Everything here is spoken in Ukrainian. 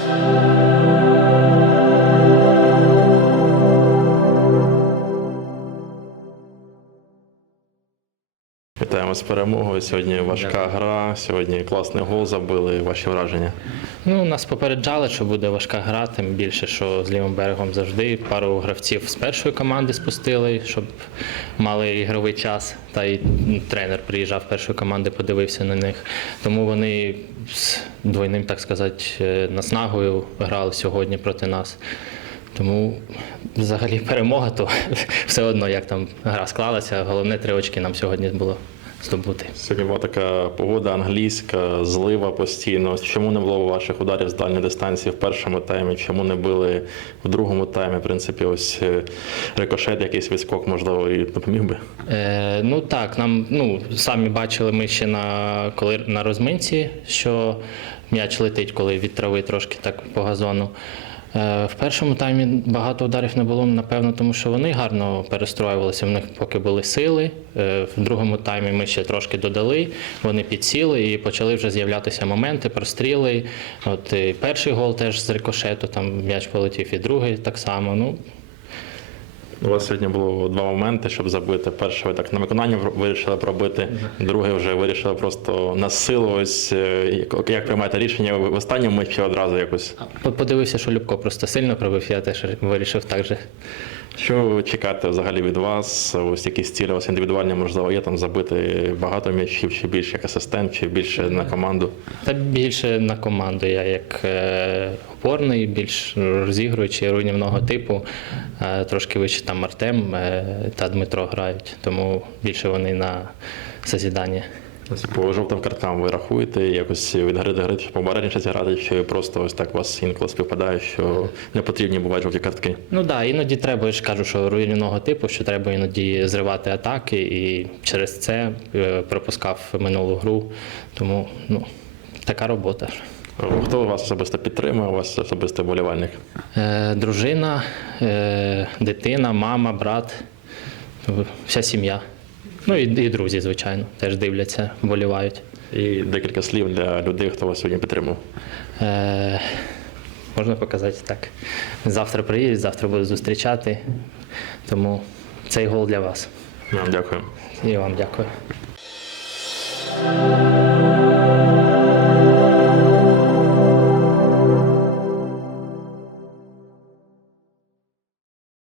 Thank you. Вітаємо з перемогою. Сьогодні важка гра, сьогодні класний гол забили. Ваші враження. Ну, нас попереджали, що буде важка гра, тим більше, що з лівим берегом завжди пару гравців з першої команди спустили, щоб мали ігровий час. Та й тренер приїжджав першої команди, подивився на них. Тому вони з двойним, так сказати, е, наснагою грали сьогодні проти нас. Тому взагалі перемога, то все одно, як там гра склалася, головне три очки нам сьогодні було здобути. Сьогодні була така погода англійська, злива постійно. Чому не було ваших ударів з дальньої дистанції в першому таймі? Чому не били в другому таймі? В принципі, ось е, рикошет, якийсь відскок, можливо, і допоміг би. Е, ну так, нам ну самі бачили ми ще на коли на розминці, що м'яч летить, коли від трави трошки так по газону. Е, в першому таймі багато ударів не було, напевно, тому що вони гарно перестроювалися. В них поки були сили. Е, в другому таймі ми ще трошки додали. Вони підсіли і почали вже з'являтися моменти, простріли. От і перший гол теж з рикошету, там м'яч полетів, і другий так само. Ну У вас сьогодні було два моменти, щоб забити. Перший ви так на виконання вирішили пробити, другий вже вирішили просто на силу. Ось е, як- приймаєте рішення в останньому матчі одразу якось. Подивився, що Любко просто сильно пробив, я теж вирішив так же. Що ви чекаєте взагалі від вас? Ось якісь цілі у вас індивідуальні, можливо, є там забити багато м'ячів, чи більше як асистент, чи більше на команду. Та більше на команду. Я як е, опорний, більш розігруючий руйнівного типу. Е, трошки вище там Артем е, та Дмитро грають, тому більше вони на созідання. По жовтим карткам ви рахуєте, якось від гри до гри чи побережніше зіграти, чи просто ось так у вас інколи співпадає, що не потрібні бувають жовті картки. Ну так, да, іноді треба, я ж кажу, що руйнівного типу, що треба іноді зривати атаки, і через це е, пропускав минулу гру. Тому ну, така робота. Хто вас особисто підтримує, у вас особисто вболівальник? Е, дружина, е, дитина, мама, брат, вся сім'я. Ну і, і друзі, звичайно, теж дивляться, вболівають. І декілька слів для людей, хто вас сьогодні підтримував. Е, можна показати так. Завтра приїдуть, завтра буду зустрічати. Тому цей гол для вас. Дякую. І вам дякую.